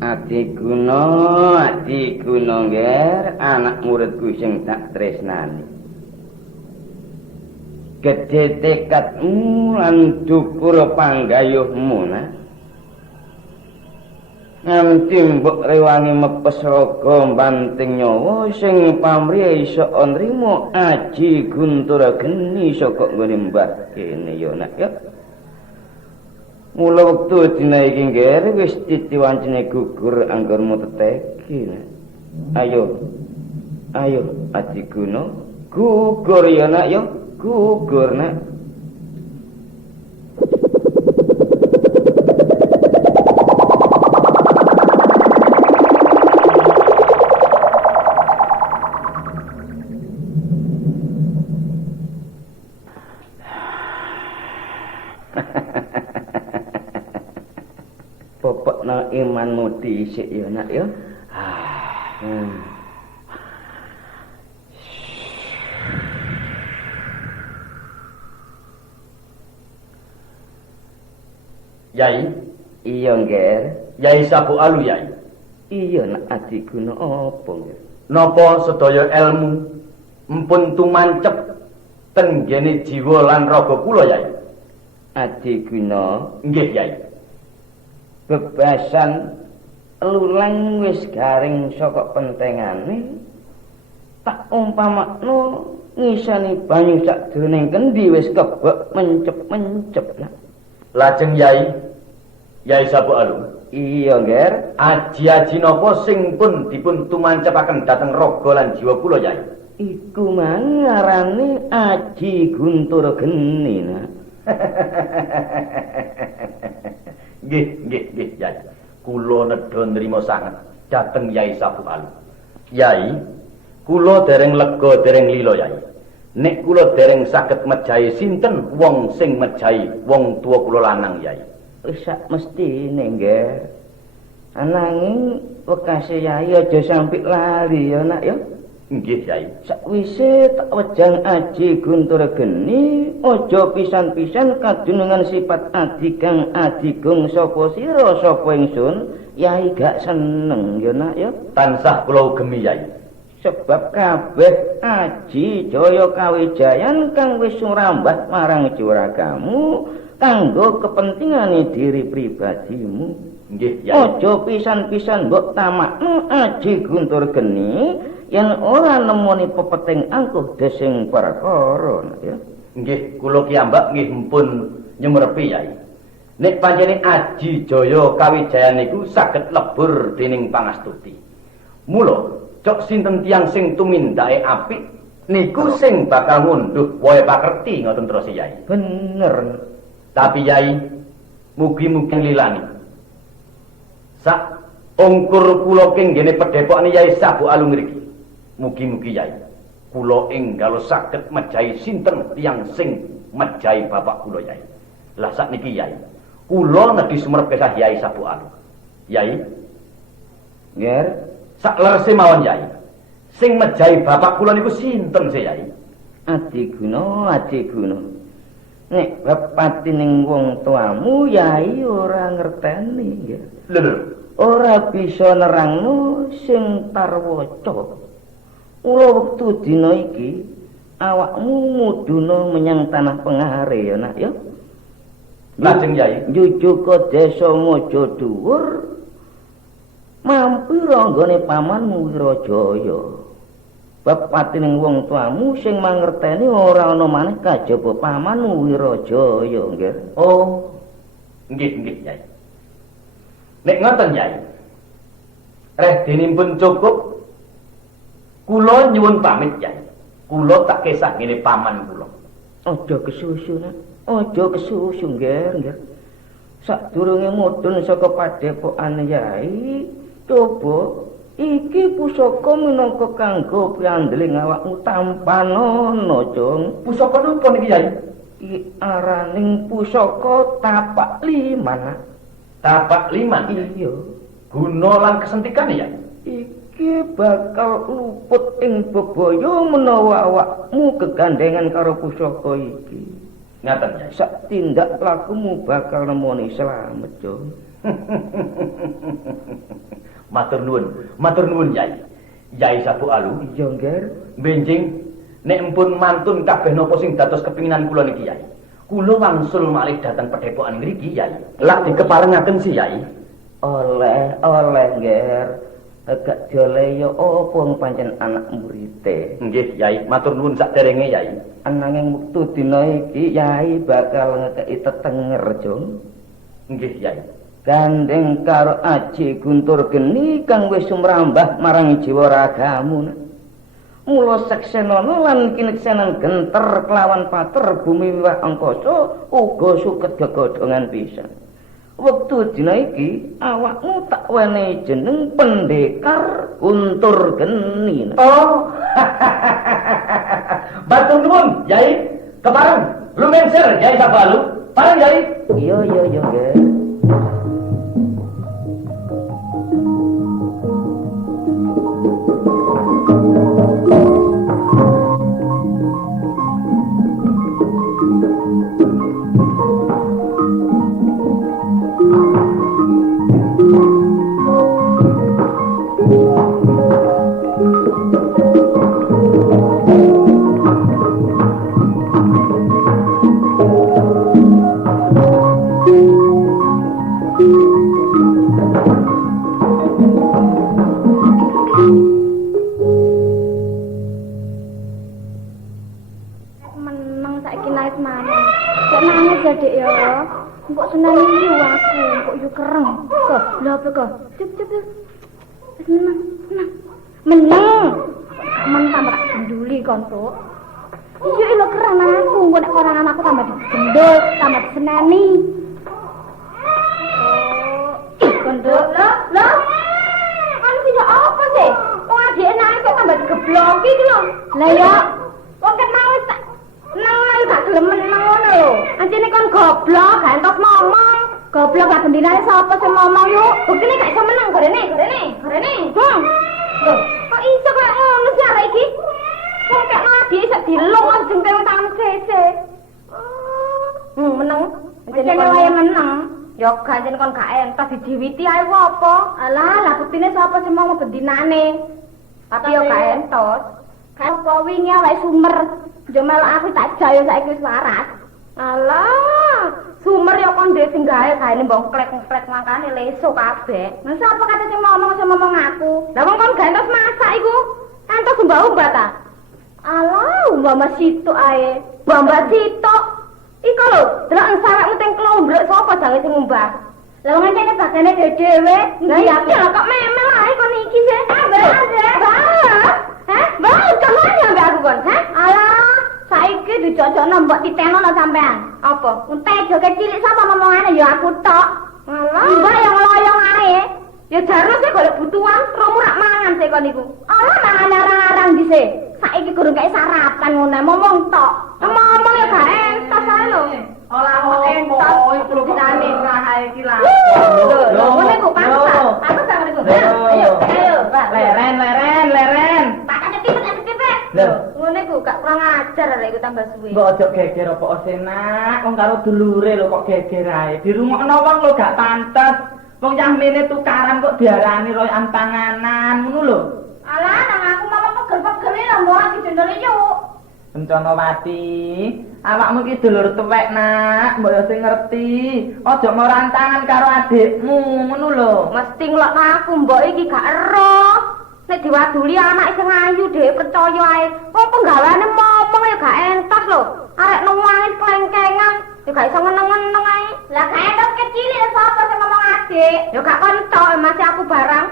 Adi Guna ngger anak muridku sing tak tresnani. Gedhe tekadmu lan dhuwur panggayuhmu nak. Nganti mbok rewangi mepes raga banting nyawa sing pamrih iso nrimo aji guntur geni saka nggone mbah kene ya nak ya. Mula wektu dina iki ngger wis titiwancine gugur anggonmu teteki. Ayo Adi Guna, gugur ya nak ya, gugur nak. Popokna imanmu dhisik ya nak ya. Yai, iya ngger. Yai Sabu Alu Yai. Iya nak Adi Guna apa ngger? Napa sedaya ilmu mpun tumancep tenggene jiwa lan raga kula Yai? Adi Guna, nggih Yai. Bebasan lulang wis garing saka pentengane tak umpamakno ngisani banyu sakjroning kendi wis kebek mencep-mencep nak. Lajeng Yai Sabu Alu. Iya ngger. Aji-aji napa sing pun dipun tumancepaken dhateng raga lan jiwa kula Yai? Iku mang ngarane aji guntur geni nak. Nggih Yai. Kula nedha nrimo sanget dhateng Yai Sabu Alu. Yai, kula dereng lega dereng lila Yai. Nek kula dereng saged mejahi sinten wong sing mejahi wong tuwa kula lanang Yai. Wis sak mestine ngger. Ananging wekase Yai aja sampe lali ya nak ya. Nggih Yai. Sakwise tak wejang aji guntur geni aja pisan-pisan kadunungan sifat adi kang adigung sapa sira sapa ingsun Yai gak seneng ya nak ya. Tansah kula ugemi Yai. Sebab kabeh aji jaya kawijayan kang wis surambah marang juragamu kanggo kepentingane diri pribadimu. Nggih Yai. Aja pisan-pisan mbok tamakno aji guntur geni yen ora nemoni pepeting angkuh desing perkara ya. Nggih, kula kiambak nggih mpun nyemrepi Yai. Nek pancene aji jaya kawijayan niku saged lebur dening pangastuti. Mula cok sinten tiyang sing tumindake apik niku sing bakal ngunduh wae pakerti ngoten terus Yai. Bener. Tapi Yai, mugi-mugi lilani. Sak ongkur kula kinggene pedhepokane Yai Sabu Alu mriki. Mugi-mugi Yai, kula enggal saged mejahi sinten tiyang sing mejahi bapak kula Yai. Lah sakniki Yai, kula nedhi sumerep kesah Yai Sabu Alu. Yai, Nger, sak lerese mawon Yai. Sing mejahi bapak kula niku sinten se Yai? Adi Guna. Nek bab patining wong tuamu Yai ora ngerteni nggih. Lho, ora bisa nerangno sing tarwaca. Mula wektu dina iki awakmu mudhuna menyang tanah pengare ya nak ya. Lajeng Yai njujuga desa Mojo Dhuwur mampir anggone pamanmu Wirajaya. Bapatining wong tuamu sing mangerteni ora ana maneh kajaba pamanmu Wirajaya, nggih. Oh, nggih Yai. Nek ngoten Yai, reh denipun cukup, kula nyuwun pamit Yai. Kula tak kesah ngene paman kula. Aja kesusu, Nak. Aja kesusu, nggih. Sadurunge mudhun saka padepokan Yai, coba iki pusaka minangka kanggo piandeling awakmu tampanono, Jong. Pusaka napa niki Yai? Iki araning pusaka tapak liman. Tapak liman. Iya. Guna lan kesentikan ya. Iki bakal luput ing bebaya menawa awakmu kegandengan karo pusaka iki. Ngaten Yai. Sak tindak lakumu bakal nemoni slamet, Jong. Matur nuwun Yai. Yai Sabu Alu. Iya, Nger. Benjing nek empun mantun kabeh napa sing dados kepinginan kula niki Yai. Kula wangsul malih dhateng padepokan mriki Yai. Lak dikeparengaken si Yai. Oleh, Nger. Agak jole ya apa pancen anak murite. Nggih, Yai, matur nuwun saderenge Yai. Ananging wektu dina iki Yai bakal ngekeki tetenger, Jong. Nggih, Yai. Gandeng karo Aji Guntur Geni kang wis sumrambah marang jiwa ragamu. Mula seksenana lan kineksenan genter kelawan pater bumi wiwah angkasa uga suket gegodhongan pisan. Wektu dina iki awakmu tak wenehi jeneng Pendekar Guntur Geni. Oh. Matur nuwun, Yai. Kepareng lumenser Yai Sabu Alu. Pareng Yai. Iya, nggih. Diwiwiti ae apa? Alah, lah buktine sapa sing mau bendinane. Tapi yo gak entos. Kan apa wingi awake sumer. Yo melok aku tak jayo saiki wis waras. Alah, sumer yo kon dhewe sing gawe-gawe mbok klek-klek mangkane leso kabeh. Lah sapa kate sing ngomong aku? Lah wong kon gak entos masak iku. Entos mbah-mbah ta? Alah, mbah situk ae. Mbah situk. Iku lho, delok sarakmu teng klombrok sapa jange sing mbah? Lah wong ngene bagane dhewe. Lah iya kok memel ae kon iki sih. Mbak, kamane ambek aku kon, ha? Alah, saiki dijojokno mbok titenono sampean. Apa? Entek joget cilik sapa ngomongane ya aku tok. Alah, mbak yang loyong ae. Ya jarno sih golek butuhan, romo rak mangan sih kon iku. Alah, mangan arang-arang dhisik. Saiki kurang kae sarapan ngono, ngomong tok. Ngomong ya gak entas ae lho. Olah entas kulo ditane rahae iki lah. Lho, ngene kok pantas. Aku sama niku. Ayo, Pak. Leren. Pakane tipet. Lho, Ngene ku gak kurang ajar lek iku tambah suwe. Mbok ojo geger apa Osenak, wong karo dulure lho kok geger ae. Dirungokno wong lho gak pantes. Wong yahmene tukaran kok diarani royokan panganan, ngono lho. Alah, nang aku mama pegel-pegel lho mbok iki dendole yuk. Kencanawati, awakmu iki dulur tuwek nak, mbok yo sing ngerti. Aja morantangan karo adikmu, ngono lho. Mesti nglokno aku mbok iki gak ero. Nek diwaduli anak sing ayu dhewe percaya ae. Wong penggaweane momong ya gak entas lho. Arek nuwangi klengkengan, ya gak iso ngeneng-ngeneng ae. Lah gak entas kecil sapa sing ngomong adik? Ya gak konco masih aku barang.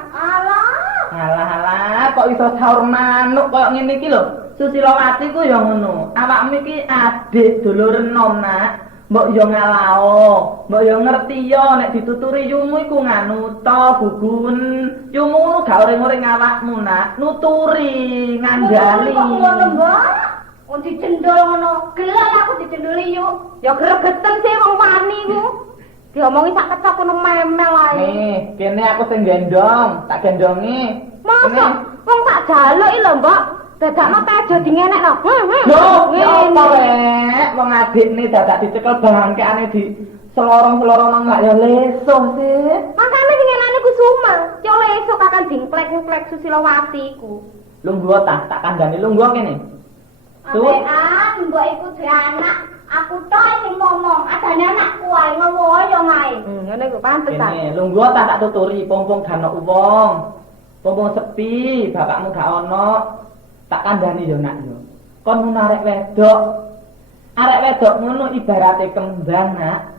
Alah, kok iso saur manuk koyo ngene iki lho. Susilowati ku ya ngono. Awakmu iki adik dulur enom nak. Mbok yo ngalao, mbok yo ngerti yo nek dituturi yumu iku nganu to gugun. Yumu ngono gak ora-ora awakmu nak, nuturi, ngandali. Ngono, Mbak. Wong dicendol ngono. Gelem aku dicendoli yo. Ya gregeten sih wong wani ku. Diomongi sak kecap ngono memel ae. Nih, kene aku sing gendong, tak gendongi. Masa wong tak jaluk iki lho, Mbak. Dadakno tejo dingenekno. Lho, apa rek? Wong adikne dadak dicekel bangkeane di selorong-selorong enggak ya leso sih. Makane dingenane ku sumer. Yo leso kakan dingplek-plek Susilowati iku. Lungguh tak kandhani lungguh kene. Ambekan mbok iku dhewe anak. Aku tok sing ngomong, adane anakku ae ngowo yo ngae. Ngene iku pantes ta. Kene lungguh tak tuturi pompong gak ono wong. Pompong sepi, bapakmu gak ono. Tak kandhani yo nak yo. Kon ngono arek wedok. Arek wedok ngono ibarate kembang nak.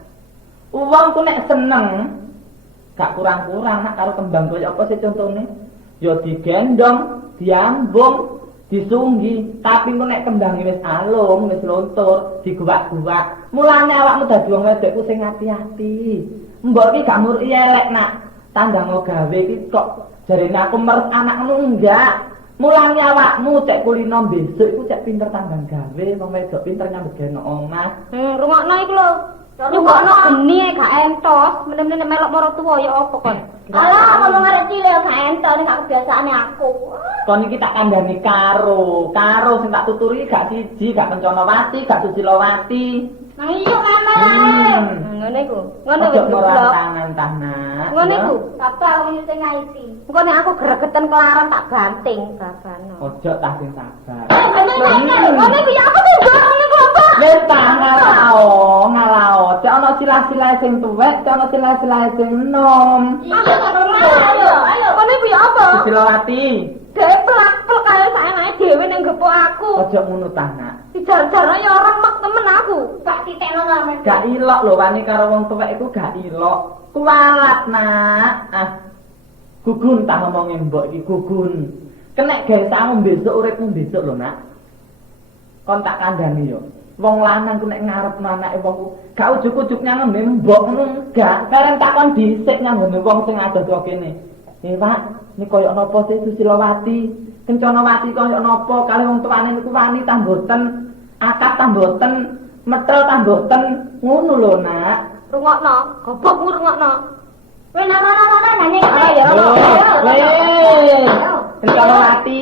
Wong ku nek seneng gak kurang-kurang nak karo kembang koyo apa sih contone? Yo digendong, diambung, disunggi, tapi ku nek kembange wis alum, wis lontur, diguwak-guwak. Mulane awakmu dadi wong wedok ku sing ati-ati. Mbok iki gak muri elek nak. Tandang gawe iki kok jarene aku meres anakmu enggak. Mulane awakmu cek kulino besok iku cek pinter tandang gawe, wong wedok pinter nyambut gawe nang omah. Rungokno iku lho. Rungokno geni gak entos, meneh-meneh melok maro tuwa ya apa kon. Alah ngomong arek cilik gak entos nek gak kebiasaane aku. Kon iki tak kandhani karo sing tak tuturi gak siji, gak Kencanawati, gak Susilowati. Nang iya kamar. Ngene iku. Ngono wis tangan tanah. Ngono iku. Sabar wong sing ngaiti. Engko nek aku gregeten kelaran tak banting babano. Ojo tak sing sabar. Ngono iku ya aku kok ngono iku apa? Wis ngalao. Cek ana silah-silah sing tuwek, cek ana silah-silah sing enom. Ayo. Ngono iku ya apa? Susilowati. Dhewe plak-plak kaya saenake dhewe ning gepok aku. Ojo ngono tanah. Dijar-jarno ya remek temen aku. Gak titekno ngamen. Gak ilok lho wani karo wong tuwek iku gak ilok. Kualat nak. Gugun tak ngomongin mbok iki gugun. Kenek gawe samu besok uripmu besok lho nak. Kon tak kandhani yo. Wong lanang ku nek ngarepno anake wong gak ujug-ujug nyangembe mbok ngono enggak. Karen takon dhisik nyanggone wong sing adoh kok kene. Pak, ini koyo napa sih Susilowati? Kencanawati koyo napa kali wong tuane niku wani ta mboten? Akad ta mboten? Metel ta mboten? Ngono lho nak. Rungokno, gobokmu rungokno. Kowe nanya ya. Kencanawati.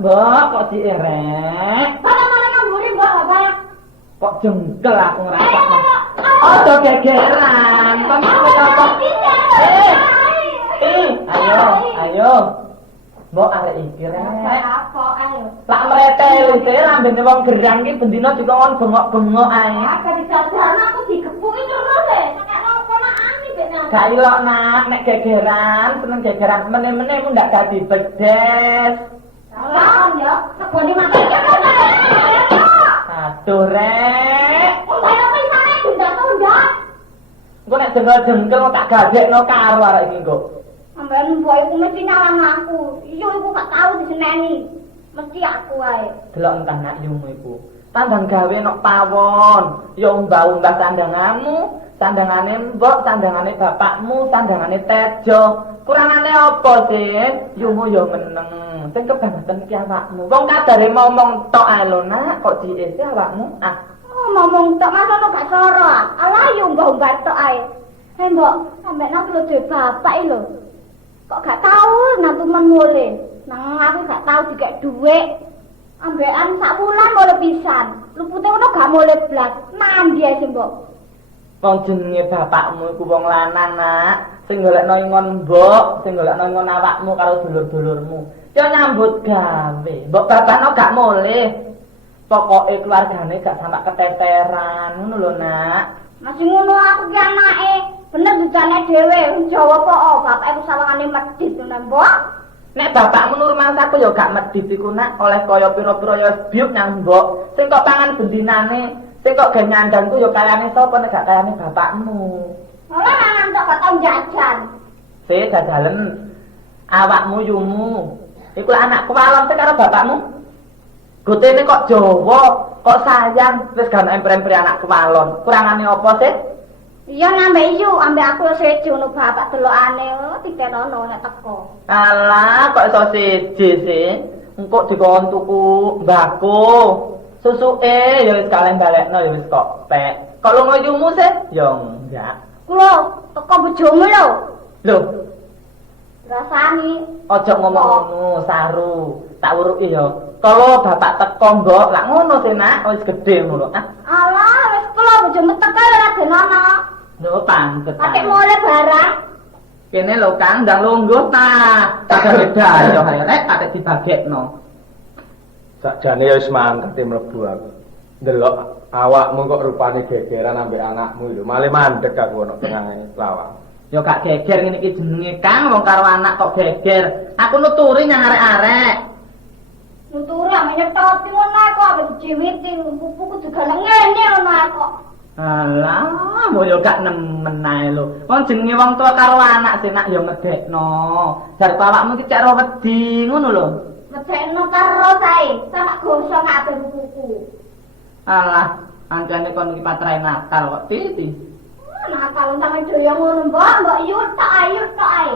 Mbok kok dierek? Mana ngamburi mbok apa? Kok jengkel aku ngrasakno. Aja gegeran. Kon apa? Ayo. Mbok arek iki rek. Apa ayo? Lak mretel iki lambene wong gerang iki bendina juga kon bengok-bengok ae. Aku dijajarno aku digepuki terus e. Sakno ponakane ben. Gak ilok nak nek gegeran, seneng gegeran meneh-meneh mu ndak dadi bedes. Salah ya, segone mati. Aduh rek. Kaya pisane tundak-tundak. Engko nek jengkel-jengkel tak gagekno karo arek iki kok. Amben mbok iku mesti nyalam aku. Iya iku gak tau diseneni. Mesti aku ae. Delok entah nak yumu iku. Tandang gawe nok pawon. Ya umbah-umbah tandanganmu, tandangane mbok, tandangane bapakmu, tandangane Tejo. Kurangane apa sih? Yumu ya meneng. Sing kebangetan iki awakmu. Wong kadare ngomong tok ae lho nak, kok diisi awakmu? Ngomong tok mas ono gak soro. Alah yo umbah-umbah tok ae. Hei mbok, sampeyan aku lho dhewe bapak iki lho. Kok gak tau nantumen mulih. Nang aku gak tau dikek dhuwit. Ambekan sak wulan mulih pisan. Lupute ngono gak mulih blas. Nandi ae mbok. Wong jenenge bapakmu iku wong lanang nak, sing golekno ingon mbok, sing golekno ingon awakmu karo dulur-dulurmu. Ya nyambut gawe. Mbok bapakno gak mulih. Pokoke keluargane gak sampe keteteran ngono lho, Nak. Masih ngono aku ki anake. Bener dudane dhewe, wong Jawa kok bapake sawangane medhit ngono, Mbok. Nek bapakmu nur mangsaku ya gak medhit iku, Nak, oleh kaya pira-pira ya biuk nyang Mbok. Sing kok pangan bendinane, sing kok ge nyandangku ya kayane sapa nek gak kayane bapakmu. Ora ngantuk kok tau jajan. Jajalen awakmu yumu. Iku anakku walon karo bapakmu. Gotene kok Jawa, kok sayang, wis gak emper-emper anakku walon. Kurangane apa sih? Iya nambah yu, ambek aku sejo ngono bapak delokane, ditenono nek teko. Alah, kok iso siji sih? Engko dikon tuku mbako. Susuke ya wis kaleng balekno ya wis kok pek. Kok lunga yumu sih? Ya enggak. Kulo teko bojomu lho. Lho, Rasani. ojo ngomong ngono, Saru. Tak wuruki ya. Kalau bapak teko mbok, lak ngono sih, Nak, wis gedhe ngono. Ah, Alah, wis kulo bojomu teko ora denono. lho pantes. Pakai mole barang. Kene lho Kang, ndang lungguh ta. Ada beda ya rek ate dibagekno. Sakjane ya wis mangkete mlebu aku. Ndelok awakmu kok rupane gegeran ambek anakmu lho. Male mandeg aku ana tengahe lawang. Ya gak geger ngene iki jenenge Kang, wong karo anak kok geger. Aku nuturi nyang arek-arek. Nuturi ame nyetoti ngono kok ambek dijiwiti, pupu kudu galeng ngene ngono kok. Alah, mo yo gak nemen ae lho. Wong jenenge wong tua karo anak sih nak yo ngedekno. Jar awakmu iki cek ro wedi ngono lho. Medekno terus ae, sama gosong ate buku. Alah, angkane kon iki patrae nakal kok titi. Nakal sampe doyo ngono, Mbok yut tok ae.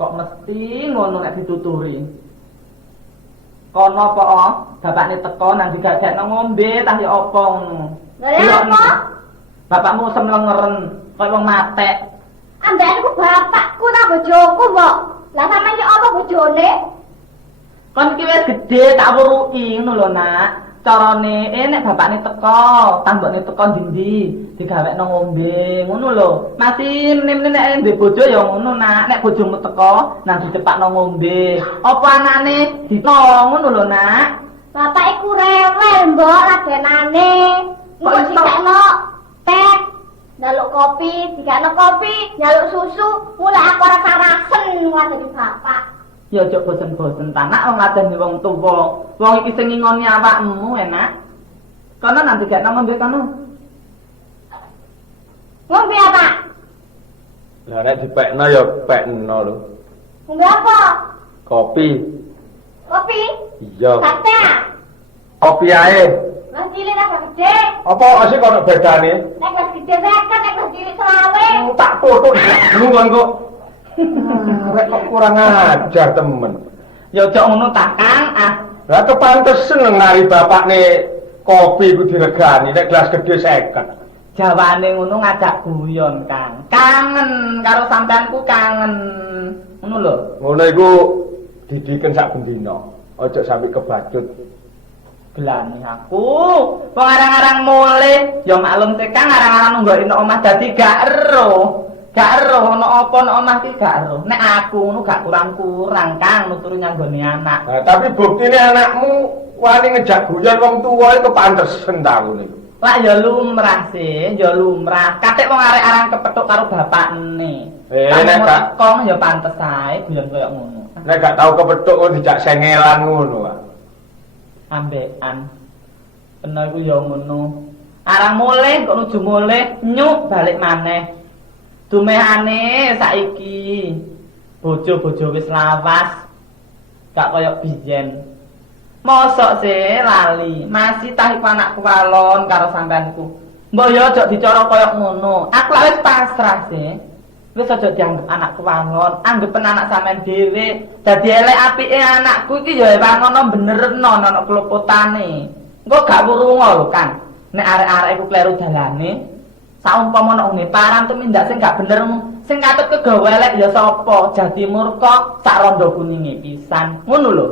Kok mesti ngono nek dituturi. Kono apa bapakne teko nang digagekno ngombe tah yo apa ngono. Lah apa? Bapakmu semlengeren kaya wong matek. Ambeku bapakku ta bojoku, Mbok. Lah sampeyan yo apa bojone? Kon iki wis gedhe tak wuruki ngono lho, Nak. Carane nek bapakne teko, tambokne teko ndi-ndi, digawekno ngombe, ngono lho. Masih meneh-meneh nek ndek bojo ya ngono, Nak. Nek bojomu teko, nang dicepakno ngombe. Apa anane dito ngono lho, Nak. Bapak iku rewel, Mbok, ladenane. Kok dikakno teh, nyaluk kopi, dikakno kopi, nyaluk susu, mulai aku ora karasen ngadeni bapak. Ya aja bosen-bosen tanak wong ladeni wong tuwa. Wong iki sing ngingoni awakmu enak. Kono nanti gak nang ngombe kono. Ngombe apa? Lah nek dipekno ya pekno lho. Ngombe apa? Kopi. Kopi? Iya. Kata. Kopi ae. Lah cilik apa gede? Apa sih kono bedane? Nek wis gede 50, nek wis cilik 20. Tak foto dulu kan kok. Rek kok kurang ajar temen. Ya aja ngono ta, Kang. Ah, Lah kepantesen ngari bapakne kopi ku diregani nek gelas gede 50. jawane ngono ngajak guyon, Kang. Kangen karo sampeanku kangen. Ngono lho. Ngono iku didiken sak bendina. Aja sampe kebacut. Gelane aku. Wong arang-arang mulih, ya maklum sik Kang arang-arang nunggoni omah dadi gak ero. Gak ero ono apa nek omah ki gak ero. Nek aku ngono gak kurang-kurang, Kang, nuturi nyanggoni anak. Nah, tapi buktine anakmu wani ngejak guyon wong tuwa iku pantesan ta ngono iku. Lah ya lumrah sih, ya lumrah. Katik wong arek-arang kepethuk karo bapakne. Nek gak kong ya pantes ae guyon koyo ngono. nek gak tau kepethuk kok dijak sengelan ngono wae. Ambekan. Kena iku ya ngono. Arang mulih kok nuju mulih, nyuk balik maneh. Dumehane saiki bojo-bojo wis lawas. Gak koyo biyen. Mosok sih lali, masih tahi anakku walon karo sampeanku. Mbok yo aja dicara koyo ngono. Aku lak wis pasrah sih. Wis aja dianggep anakku walon, anggepen anak sampean dhewe. Dadi elek apike anakku iki ya wangono benerno ana kelopotane. Engko gak wurunga lho, Kan. Nek arek-arek iku kleru dalane, saumpama ana ngene paran tumindak sing gak bener, sing katut kegawe elek ya sapa? Jadi murka sak rondo kuninge pisan. Ngono lho.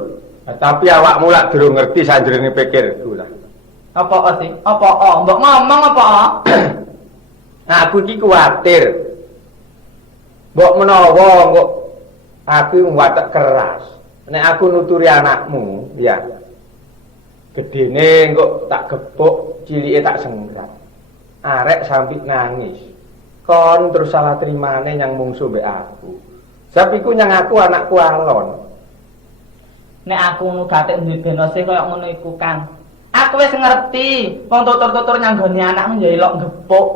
Nah, tapi awakmu lak durung ngerti sanjrene pikirku lah. Apa sih? Apa mbok ngomong apa? Nah, aku iki kuwatir. Mbok menawa kok aku watek keras. Nek aku nuturi anakmu, ya. Gedene kok tak gepuk, cilike tak sengrat. Arek sampai nangis. Kon terus salah terimane nyang mungsu mbek aku. Sebab iku nyang aku anakku alon. Nek aku nu gatek duwe benose kaya ngono iku, Kang. Aku wis ngerti, wong tutur-tutur nyanggone anakmu ya elok gepuk.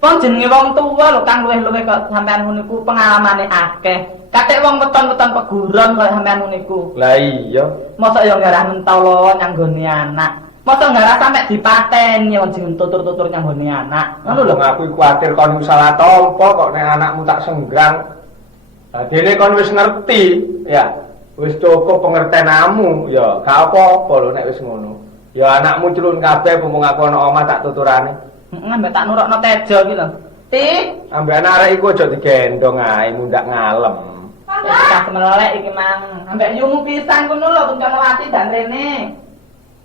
Wong jenenge wong tuwa lho, Kang, luwih-luwih kok sampean ngono iku pengalamane akeh. Katik wong weton-weton peguron kaya sampean ngono iku. Lah iya, Mosok ya ngarah mentolo nyanggone anak. Mosok ngarah sampe dipateni wong jeneng tutur-tutur nyanggone anak. Ngono lho. aku kuwatir kon salah tampa kok nek anakmu tak senggrang. Lah dene kon wis ngerti, ya. Wis cukup pengertenamu, ya gak apa-apa lho nek wis ngono. Ya anakmu culun kabeh mumpung aku ana omah tak tuturane. Heeh, mbek tak nurukno tejo iki lho. Ti, Ambek arek iku aja digendong ae mundak ngalem. tak melelek iki mang. Ambek yumu pisan kono lho Kuncanawati dan Rene.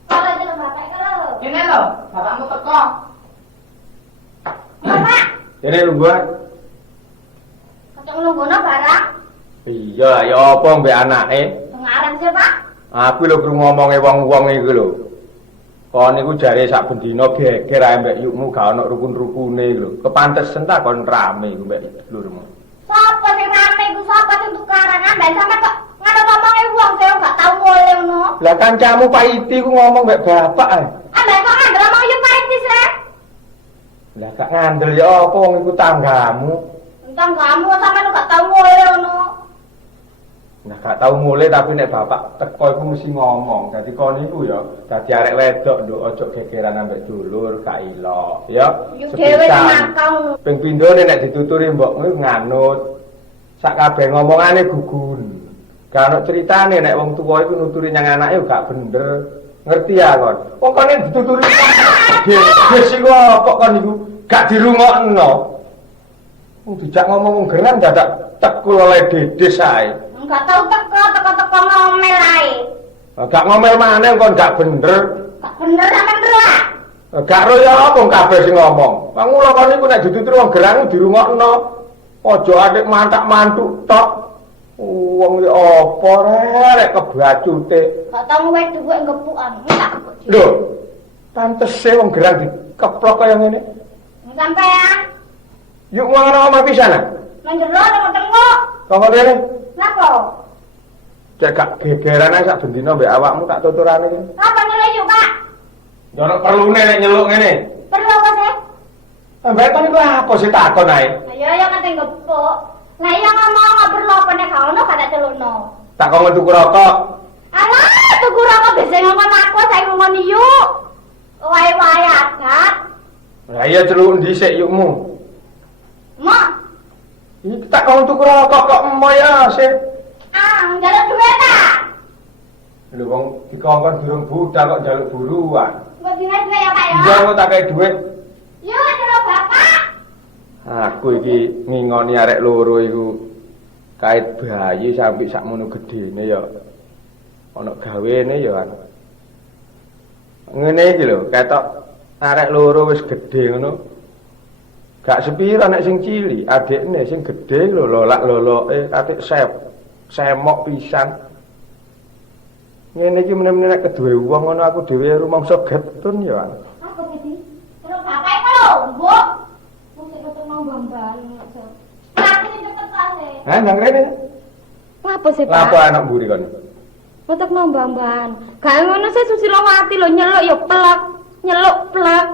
Kalau itu bapak kalau. Ini lho, bapakmu teko. Bapak, Dene lungguh. kacang lungguhno barang. Iya, ya apa mbek anake? Pengaran sih, Pak. Aku lho krungu ngomonge wong-wong iku lho. Kon niku jare sak bendina geger ae mbek yukmu gak ana rukun-rukune lho. Kepantesen ta kon rame iku mbek dulurmu. Sopo sing rame iku sapa sing tukaran ambek sampe kok ngono ngomonge wong sing gak tau mulih ngono. Lah kancamu Paiti ku ngomong mbek bapak ae. Ambek kok ngandel omong yo paitis rek. Lah gak ngandel ya apa wong iku tanggamu. Entang kamu sampe gak tau mulih ngono. Nah gak tau mulai tapi nek bapak teko iku mesti ngomong. Dadi kon niku ya dadi arek wedok nduk aja gegeran ambek dulur gak ilok, ya. Yo dhewe nakal ngono. Ping pindho nek dituturi mbokmu nganut. Sak kabeh ngomongane gugun. Gak ono critane nek wong tuwa iku nuturi nyang anake gak bener. Ngerti ya kon? Wong kon dituturi. Wis iku apa kon niku gak dirungokno. Wong dijak ngomong geran dadak tekul oleh dedes ae. Enggak tau teko ngomel ae. Gak ngomel maneh kon gak bener. Gak bener sampean roh. Gak ro ya apa kabeh sing ngomong. Wong kula kon niku nek ditutur wong gerang dirungokno. Aja atik mantak-mantuk tok. Wong iki apa rek kebacute. Gak tau wis dhuwit ngepukan. Tak kepuk. Lho, pantese wong gerang dikeplok kaya ngene. Sampean Yuk ngono omah pisan. nang jero nang tengok. Kok ngene? Napa? Cek gak gegeran ae sak bendina mbek awakmu tak tuturane iki. Apa nyeluk yuk, Pak? Ya ono perlune nek nyeluk ngene. Perlu apa sih? Mbak kon iku apa sih takon ae? Ayo yang ngerti ngepuk. Lah iya ngomong nggak perlu apa nek gak ono gak tak celukno. Tak kon tuku rokok. Alah, tuku rokok bisa ngomong aku saya ngomong yuk. Wae-wae agat. Lah iya celuk dhisik yukmu. Mak, Iki tak kon tuku rokok kok emo ya sih. njaluk duit tak? Lho wong dikongkon durung budal kok njaluk buruan. Kok duit ya, Pak ya? Iya kok tak kei dhuwit. Yuk, celuk Bapak. Aku iki ngingoni arek loro iku kait bayi sampai sakmono gedene ya. Ana gawene ya. Ngene iki lho, ketok arek loro wis gedhe ngono. Gak sepira nek sing cilik, adikne sing gedhe lho lolak-loloke katik semok pisan. Ngene iki meneh-meneh nek keduwe wong ngono aku dhewe rumangsa getun ya. Apa iki? Celuk Bapak iku lho, Mbok. Mesti ketemu bamban. Aku sing cepet kase. Ha nang rene. Apa sih, Lapo anak mburi kon? Untuk mbamban. Gak ngono sih Susilowati lho nyeluk ya plek. Nyeluk plek.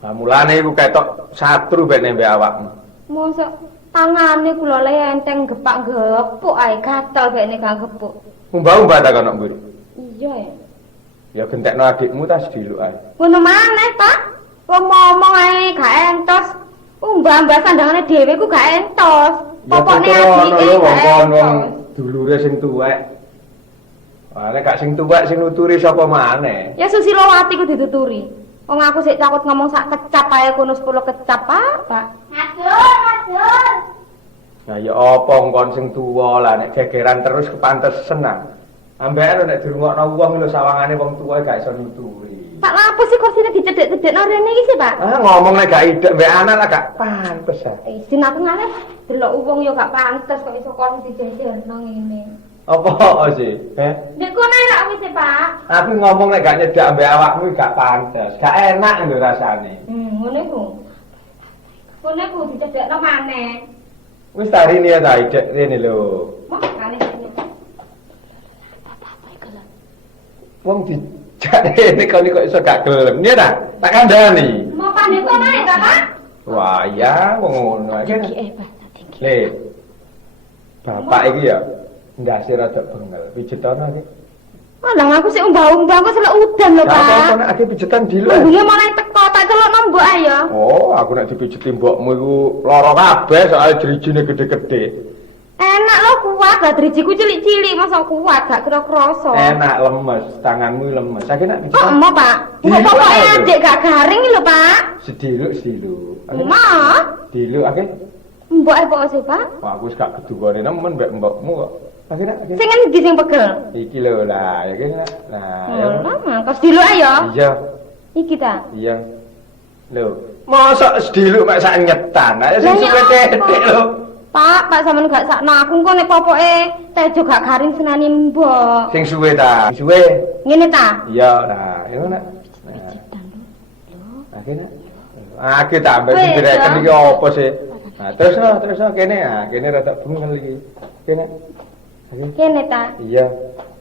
Lah mulane iku ketok satru bene mbek awakmu. Mosok tangane kula le enteng gepak-gepuk ae gatel bekne gak gepuk. Umbah-umbah ta kono mburi. Iya ya. Ya gentekno adikmu tas diluk ae. Ngono maneh, Pak. Wong ngomong ae gak entos. Mbah-mbah sandangane dhewe ku gak entos. Pokokne adike wong gak kon wong entos. dulure sing tuwek. Nek gak sing tuwek sing nuturi sapa maneh? Ya Susilowati ku dituturi. Wong aku sik takut ngomong sak kecap ae kono 10 kecap, Pak. Ngadur. Nah ya apa kon sing tuwa lah nek gegeran terus kepantesen nah. Ambek nek dirungokno wong lho sawangane wong tuwa gak iso nuturi. Pak ngapa sih kursine dicedhek-cedhekno rene iki sih, Pak? Ngomong nek gak idek mbek anak lah gak pantes ah. Izin aku ngalih delok wong ya gak pantes kok iso kon dijejerno ngene. Apa sih? Nek kono ra wis Pak. Aku ngomong nek gak nyedak ambek awakmu gak pantes. Gak enak lho rasane. Ngono iku. Kono iku dicedekno maneh. Wis tarine ya ta idek rene lho. Mok kali ini. Wong dijak rene kok iso gak gelem. Iya ta? Tak kandhani. Mau pandhe kono ae ta, Pak? Wah, ya wong ngono iki. Le. Bapak iki ya ndase rada bengel. Pijetono iki. Malang aku sik umbah-umbah kok selek udan lho, Pak. Pak. Apa nek ake pijetan dilo. Bunge mulai teko tak celukno mbok ayo. Oh, aku nek dipijeti mbokmu iku lara kabeh soal drijine gede-gede. Enak lho kuat, lah drijiku cilik-cilik masa kuat gak kira-krasa. Enak lemes, tanganmu lemes. Saiki nek Oh, pijetan. mau Pak. Mbok pokoke adik gak garing lho, Pak. Sediluk. Mau? Diluk ake. Mbok ae kok sih, Pak? Wah, aku wis gak kedugane nemen mbek mbokmu kok. Akhirnya Sing endi sing pegel? iki lho lah, ya kene. Nah, ya. Lah, mangkos dulu ayo. Iya, Iki ta. iya. Lho, mosok sediluk mek sak nyetan. Ayo sing Lah, ya suwe apa? tetek lho. Pak sampean gak sakno aku engko nek popoke tejo gak garing senani mbok. Sing suwe ta? Sing suwe. Ngene ta? Iya, nah, ya nek. Akhirnya. Aku tak ambek Wes, direken ya. iki apa sih? Nah, terus kene ah, kene rada bengel iki. Kene. Akhirnya. Kene ta. Iya.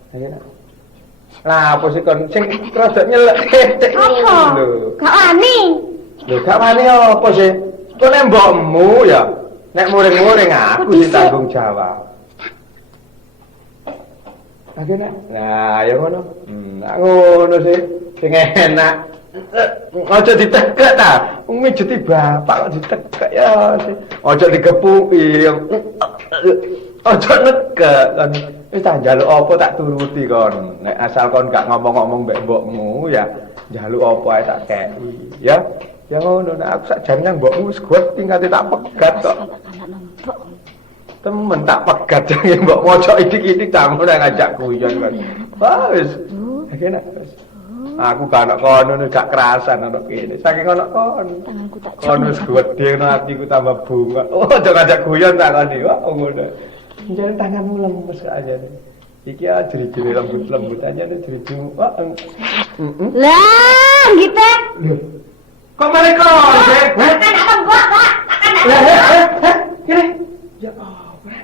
Akhirnya. Lah apa sih kon sing rada nyelek tetek Apa? lho. Gak wani. Lho gak wani apa sih? Kok nek mbokmu ya nek muring-muring aku sing tanggung jawab. Akhirnya. Nah, ya ngono. Ngono sih. Sing enak. Ojo ditekek ta. Wong mijeti bapak kok ditekek ya sih. Ojo digepuki. Ojo nekek kan. Wis tak njaluk apa tak turuti kon. Nek asal kon gak ngomong-ngomong mbek mbokmu ya njaluk apa ae tak kei. Ya. Ya ngono nek aku sak jane mbokmu wis kuat tinggal tak pegat kok. Temen tak pegat jange mbok mojok idik-idik tamu nang ngajak guyon kan. Wah wis. Enak terus. Aku gak ana kono gak kerasan ana kene. Saking ana kono. Kono wis gedhe no atiku tambah bunga. Oh, aja ngajak guyon tak kene. Wah, ngono. Jangan tanganmu lemes aja. Iki ya jeri-jeri lembut-lembut aja nih jeri-jeri. Wah. Lah, gitu. Loh. Kok mereka? Kan apa mbok, Pak? Kene. Ya apa?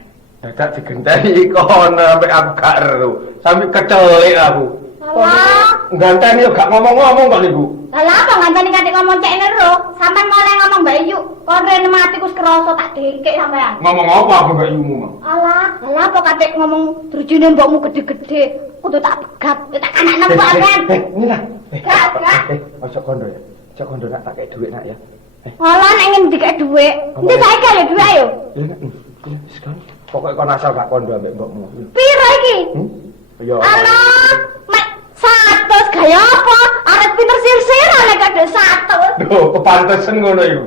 Dadak digenteni kono sampe aku gak ero. Sampe kecelik aku. Alah. Ganteni yo gak ngomong-ngomong kok niku. Lah apa nganteni kate ngomong cek nero? Sampean mulai ngomong Mbak Yu. Kon rene mati kus kerasa tak dengkek sampean. Ngomong apa aku mbak Yumu mau? Alah apa kate ngomong drujune mbokmu gede-gede. Kudu tak pegat, tak anak nembok sampean. Ini lah. Gak. Ojo kondo ya. Ojo kondo nak tak kei dhuwit nak ya. Alah nek ngene dikek dhuwit. Ndi saiki ayo dhuwit ayo. Ya nak. Ya sekarang. Pokoknya kon asal gak kondo ambek mbokmu. Piro iki? Ya. Alah, mek 100 gaya apa? Arep pinter sir-siran nek gak 100. Duh, kepantesan ngono iku.